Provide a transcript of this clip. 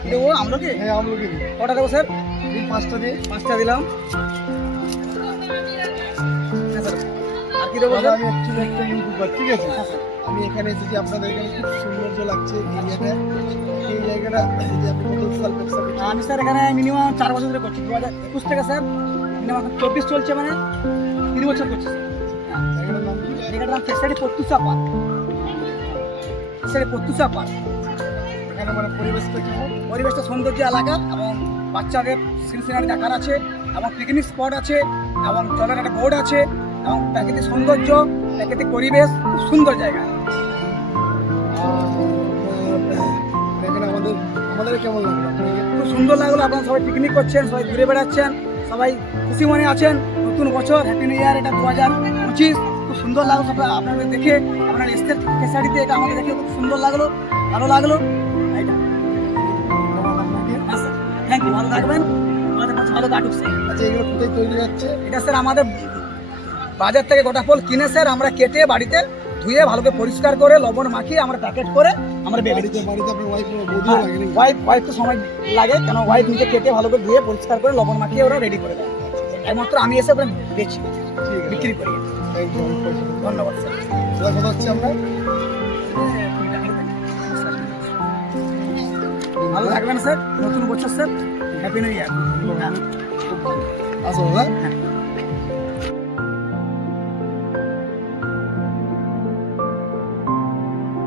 আমলকি হ্যাঁ আমলকি কটা দেবো স্যার? পাঁচটা দিই পাঁচটা দিলাম। হ্যাঁ স্যার। আর কি দেবো স্যার? আমি অ্যাকচুয়ালি একটা ইউটিউবার ঠিক আছে? আমি এখানে এসেছি আপনাদের এখানে খুব সৌন্দর্য লাগছে এরিয়াটা এই জায়গাটা আমি স্যার এখানে মিনিমাম চার বছর ধরে করছি দু হাজার একুশ থেকে স্যার। মিনিমাম চব্বিশ চলছে মানে তিন বছর করছি জায়গাটার নাম জায়গাটার প্রত্যুষা পার্ক। প্রত্যুষা পার্ক। এখানে মানে পরিবেশটা কেমন পরিবেশটা সৌন্দর্য এলাকা এবং বাচ্চাদের সিন সিনারি দেখার আছে এবং পিকনিক স্পট আছে এবং জলের একটা বোর্ড আছে এবং প্রাকৃতিক সৌন্দর্য, প্রাকৃতিক পরিবেশ, খুব সুন্দর জায়গা। আমাদের আমাদের কেমন লাগল? খুব সুন্দর লাগল, আপনারা সবাই পিকনিক করছেন, সবাই ঘুরে বেড়াচ্ছেন, সবাই খুশি মনে আছেন, নতুন বছর হ্যাপি নিউ ইয়ার এটা দু হাজার পঁচিশ, খুব সুন্দর লাগল সবাই আপনাদের দেখে, আপনার এসতে খেসারিতে এটা আমাদের দেখে খুব সুন্দর লাগল, ভালো লাগল। থ্যাংক ইউ ভালো থাকবেন আমাদের বছর ভালো কাটুক আচ্ছা এগুলো কোথায় তৈরি হচ্ছে? এটা স্যার আমাদের বাজার থেকে গোটা ফল কিনে স্যার আমরা কেটে বাড়িতে ধুয়ে ভালো করে পরিষ্কার করে লবণ মাখিয়ে আমরা প্যাকেট করে আমরা বেড়ে বাড়িতে বাড়িতে আপনার ওয়াইফ? ওয়াইফ ওয়াইফ তো সময় লাগে কেন ওয়াইফ নিজে কেটে ভালো করে ধুয়ে পরিষ্কার করে লবণ মাখিয়ে ওরা রেডি করে দেয়। একমাত্র আমি এসে ওখানে বেচি বিক্রি করি। ধন্যবাদ স্যার। কথা হচ্ছে আমরা? ভালো থাকবেন স্যার। নতুন বছর স্যার। হ্যাপি নিউ ইয়ার আসো দাদা